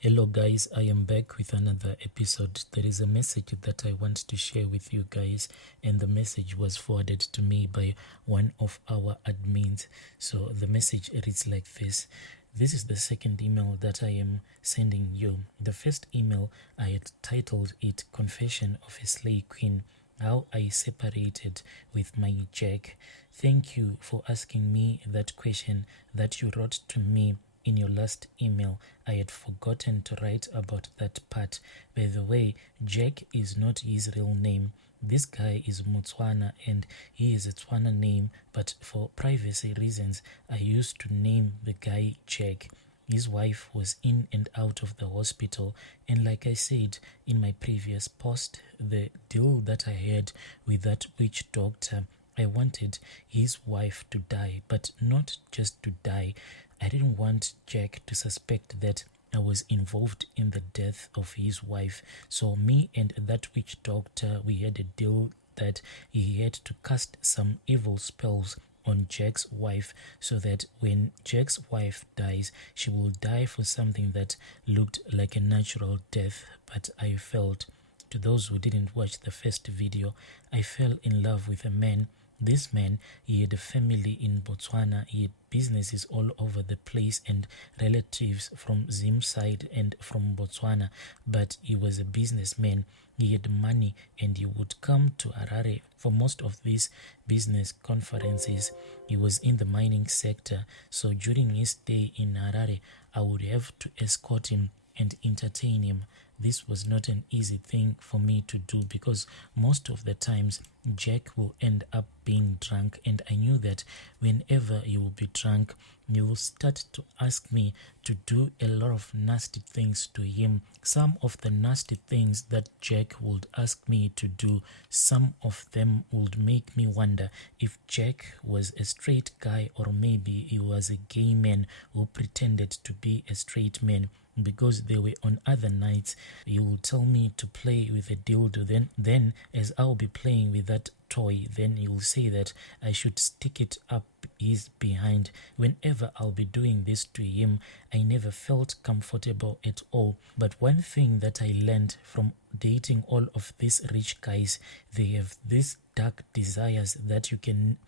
Hello guys, I am back with another episode. There is a message that I want to share with you guys, and the message was forwarded to me by one of our admins. So the message reads like this. This is the second email that I am sending you. The first email, I had titled it Confession of a Slay Queen, how I separated with my Jack. Thank you for asking me that question that you wrote to me in your last email. I had forgotten to write about that part. By the way, Jack is not his real name. This guy is Mutswana and he is a Tswana name, but for privacy reasons, I used to name the guy Jack. His wife was in and out of the hospital, and like I said in my previous post, the deal that I had with that witch doctor, I wanted his wife to die, but not just to die. I didn't want Jack to suspect that I was involved in the death of his wife. So me and that witch doctor, we had a deal that he had to cast some evil spells on Jack's wife so that when Jack's wife dies, she will die for something that looked like a natural death. But I felt, to those who didn't watch the first video, I fell in love with a man. This man, he had a family in Botswana, he had businesses all over the place and relatives from Zim side and from Botswana, but he was a businessman. He had money and he would come to Harare for most of these business conferences. He was in the mining sector, so during his stay in Harare, I would have to escort him and entertain him. This was not an easy thing for me to do because most of the times Jack will end up being drunk, and I knew that whenever he will be drunk, he will start to ask me to do a lot of nasty things to him. Some of the nasty things that Jack would ask me to do, some of them would make me wonder if Jack was a straight guy or maybe he was a gay man who pretended to be a straight man. Because they were on other nights, he will tell me to play with a dildo. Then as I'll be playing with that toy, then he will say that I should stick it up his behind. Whenever I'll be doing this to him, I never felt comfortable at all. But one thing that I learned from dating all of these rich guys, they have these dark desires that you can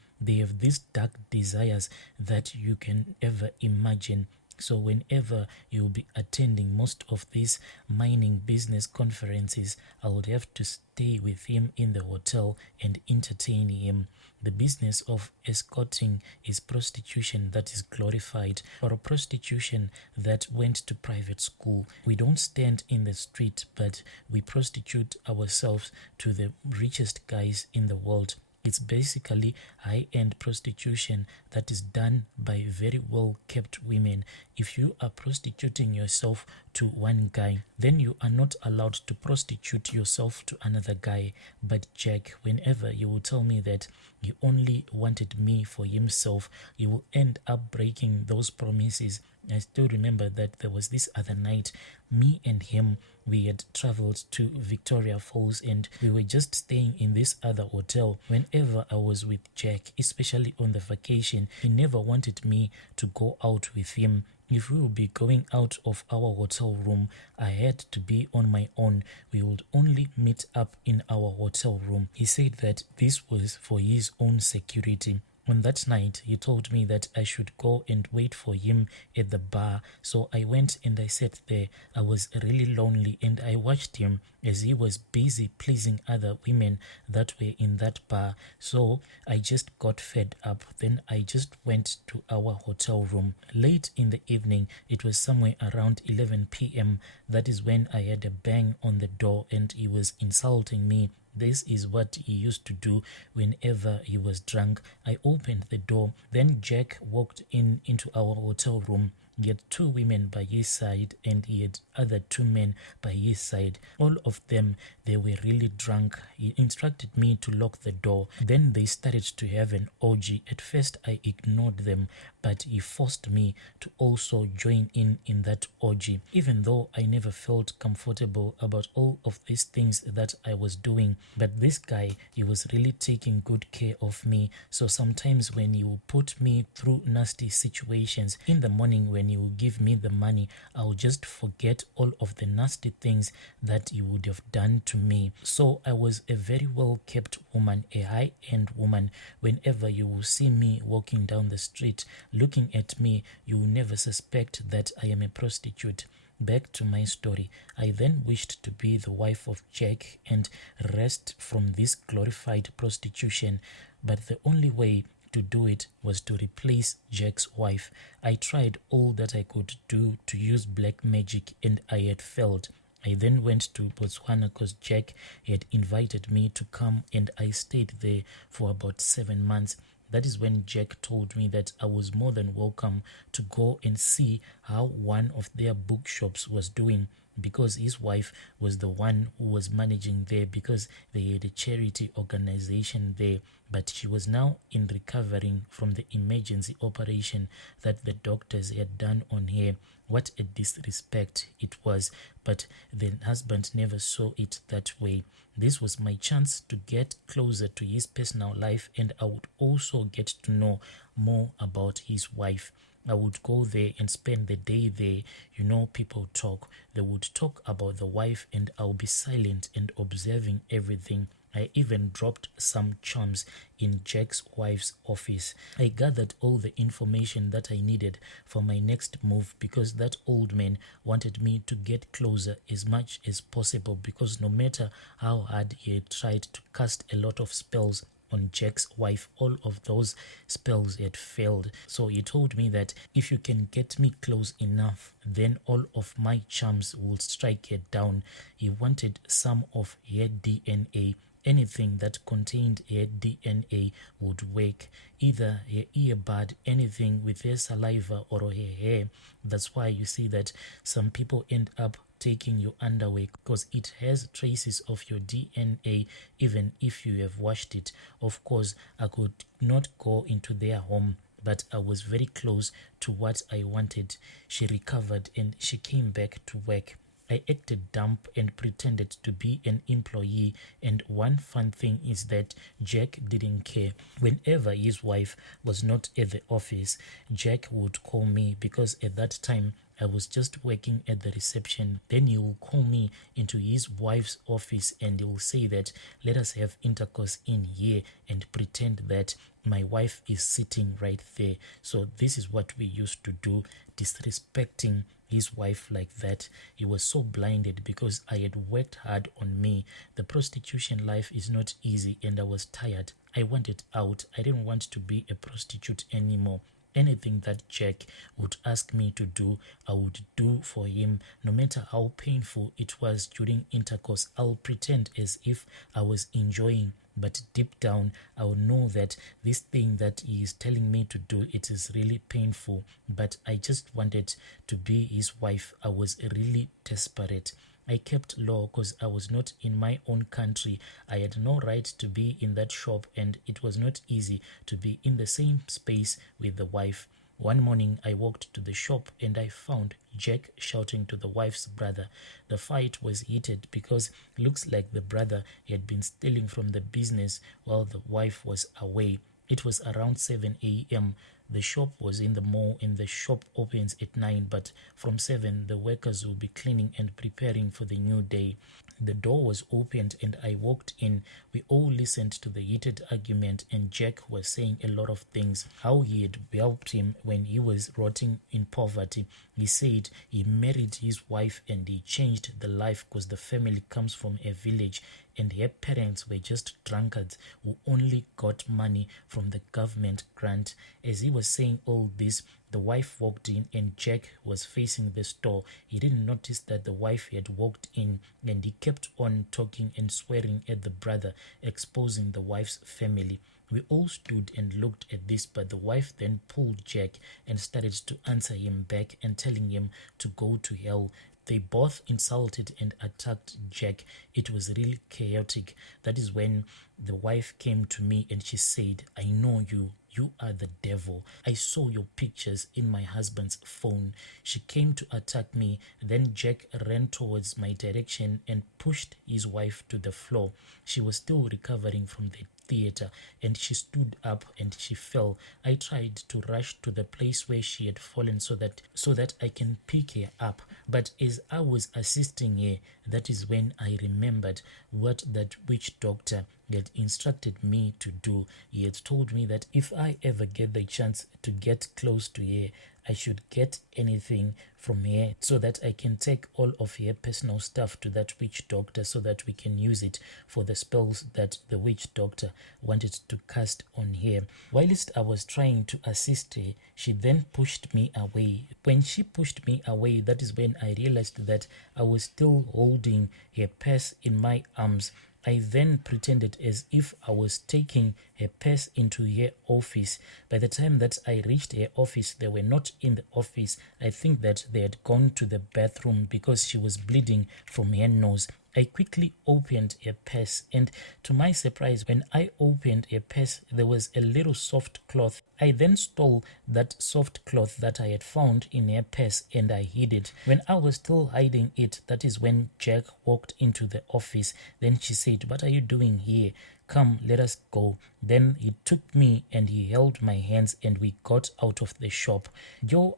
ever imagine. So whenever you'll be attending most of these mining business conferences, I would have to stay with him in the hotel and entertain him. The business of escorting is prostitution that is glorified, or a prostitution that went to private school. We don't stand in the street, but we prostitute ourselves to the richest guys in the world. It's basically high-end prostitution that is done by very well-kept women. If you are prostituting yourself to one guy, then you are not allowed to prostitute yourself to another guy. But Jack, whenever you will tell me that he only wanted me for himself, you will end up breaking those promises. I still remember that there was this other night, me and him, we had traveled to Victoria Falls and we were just staying in this other hotel. Whenever I was with Jack, especially on the vacation, he never wanted me to go out with him. If we would be going out of our hotel room, I had to be on my own. We would only meet up in our hotel room. He said that this was for his own security. On that night, he told me that I should go and wait for him at the bar. So I went and I sat there. I was really lonely and I watched him as he was busy pleasing other women that were in that bar. So I just got fed up. Then I just went to our hotel room. Late in the evening, it was somewhere around 11 p.m. That is when I had a bang on the door and he was insulting me. This is what he used to do whenever he was drunk. I opened the door. Then Jack walked into our hotel room. He had two women by his side and he had other two men by his side. All of them, they were really drunk. He instructed me to lock the door. Then they started to have an orgy. At first I ignored them, but he forced me to also join in that orgy. Even though I never felt comfortable about all of these things that I was doing, but this guy, he was really taking good care of me. So sometimes when he would put me through nasty situations, in the morning when he will give me the money, I'll just forget all of the nasty things that he would have done to me. So I was a very well kept woman, a high-end woman. Whenever you will see me walking down the street looking at me, you will never suspect that I am a prostitute. Back to my story. I then wished to be the wife of Jack and rest from this glorified prostitution, but the only way to do it was to replace Jack's wife. I tried all that I could do to use black magic, and I had failed. I then went to Botswana because Jack had invited me to come, and I stayed there for about 7 months. That is when Jack told me that I was more than welcome to go and see how one of their bookshops was doing, because his wife was the one who was managing there, because they had a charity organization there. But she was now in recovering from the emergency operation that the doctors had done on her. What a disrespect it was, but the husband never saw it that way. This was my chance to get closer to his personal life, and I would also get to know more about his wife. I would go there and spend the day there. You know, people talk. They would talk about the wife, and I'll be silent and observing everything. I even dropped some charms in Jack's wife's office. I gathered all the information that I needed for my next move, because that old man wanted me to get closer as much as possible, because no matter how hard he had tried to cast a lot of spells on Jack's wife, all of those spells had failed. So he told me that if you can get me close enough, then all of my charms will strike her down. He wanted some of her DNA. Anything that contained her DNA would work, either her earbud, anything with her saliva, or her hair. That's why you see that some people end up taking your underwear, because it has traces of your DNA even if you have washed it. Of course, I could not go into their home, but I was very close to what I wanted. She recovered and she came back to work. I acted dumb and pretended to be an employee, and one fun thing is that Jack didn't care. Whenever his wife was not at the office, Jack would call me, because at that time I was just working at the reception. Then he will call me into his wife's office and he will say that, let us have intercourse in here, and pretend that my wife is sitting right there. So this is what we used to do, disrespecting his wife like that. He was so blinded because I had worked hard on me. The prostitution life is not easy, and I was tired. I wanted out. I didn't want to be a prostitute anymore. Anything that Jack would ask me to do, I would do for him, no matter how painful it was during intercourse. I'll pretend as if I was enjoying, but deep down I will know that this thing that he is telling me to do, it is really painful. But I just wanted to be his wife. I was really desperate. I kept low because I was not in my own country. I had no right to be in that shop, and it was not easy to be in the same space with the wife. One morning I walked to the shop and I found Jack shouting to the wife's brother. The fight was heated because it looks like the brother had been stealing from the business while the wife was away. It was around 7 a.m. The shop was in the mall and the shop opens at 9, but from 7 the workers will be cleaning and preparing for the new day. The door was opened and I walked in. We all listened to the heated argument, and Jack was saying a lot of things. How he had helped him when he was rotting in poverty. He said he married his wife and he changed the life because the family comes from a village and her parents were just drunkards who only got money from the government grant. As he was saying all this, the wife walked in and Jack was facing the store. He didn't notice that the wife had walked in, and he kept on talking and swearing at the brother, exposing the wife's family. We all stood and looked at this, but the wife then pulled Jack and started to answer him back and telling him to go to hell. They both insulted and attacked Jack. It was really chaotic. That is when the wife came to me and she said, I know you. You are the devil. I saw your pictures in my husband's phone. She came to attack me. Then Jack ran towards my direction and pushed his wife to the floor. She was still recovering from the theater, and she stood up and she fell. I tried to rush to the place where she had fallen so that I can pick her up. But as I was assisting her, that is when I remembered what that witch doctor had instructed me to do. He had told me that if I ever get the chance to get close to her, I should get anything from her so that I can take all of her personal stuff to that witch doctor so that we can use it for the spells that the witch doctor wanted to cast on her. Whilst I was trying to assist her, she then pushed me away. When she pushed me away, that is when I realized that I was still holding her purse in my arms. I then pretended as if I was taking her purse into her office. By the time that I reached her office, they were not in the office. I think that they had gone to the bathroom because she was bleeding from her nose. I quickly opened her purse, and to my surprise, when I opened her purse, there was a little soft cloth. I then stole that soft cloth that I had found in her purse and I hid it. When I was still hiding it, that is when Jack walked into the office. Then she said, "What are you doing here? Come, let us go." Then he took me and he held my hands and we got out of the shop.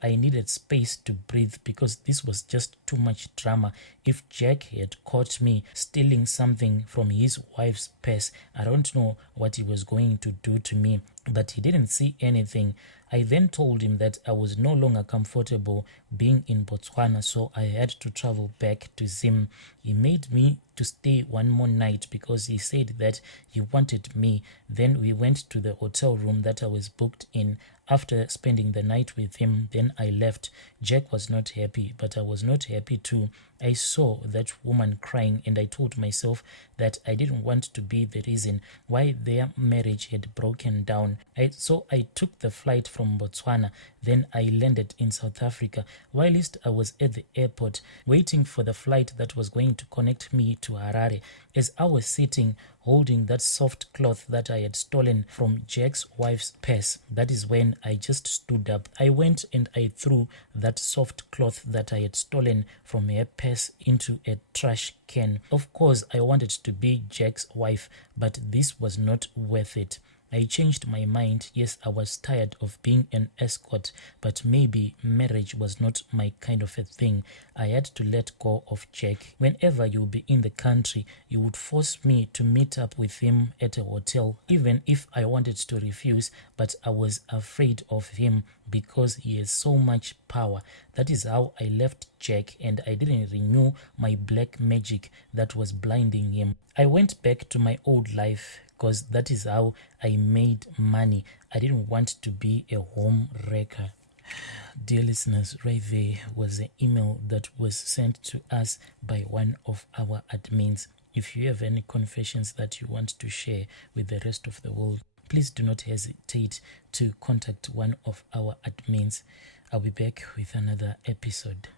I needed space to breathe because this was just too much drama. If Jack had caught me stealing something from his wife's purse, I don't know what he was going to do to me, but he didn't see anything. I then told him that I was no longer comfortable being in Botswana, so I had to travel back to Zim. He made me to stay one more night because he said that he wanted me. Then we went to the hotel room that I was booked in. After spending the night with him, then I left. Jack was not happy, but I was not happy too. I saw that woman crying and I told myself that I didn't want to be the reason why their marriage had broken down. So I took the flight from Botswana. Then I landed in South Africa. Whilst I was at the airport waiting for the flight that was going to connect me to Harare, as I was sitting holding that soft cloth that I had stolen from Jack's wife's purse, that is when I just stood up. I went and I threw that soft cloth that I had stolen from her purse into a trash can. Of course, I wanted to be Jack's wife, but this was not worth it. I changed my mind. Yes, I was tired of being an escort, but maybe marriage was not my kind of a thing. I had to let go of Jack. Whenever you'll be in the country, you would force me to meet up with him at a hotel, even if I wanted to refuse, but I was afraid of him because he has so much power. That is how I left Jack, and I didn't renew my black magic that was blinding him. I went back to my old life because that is how I made money. I didn't want to be a home wrecker. Dear listeners, right there was an email that was sent to us by one of our admins. If you have any confessions that you want to share with the rest of the world, please do not hesitate to contact one of our admins. I'll be back with another episode.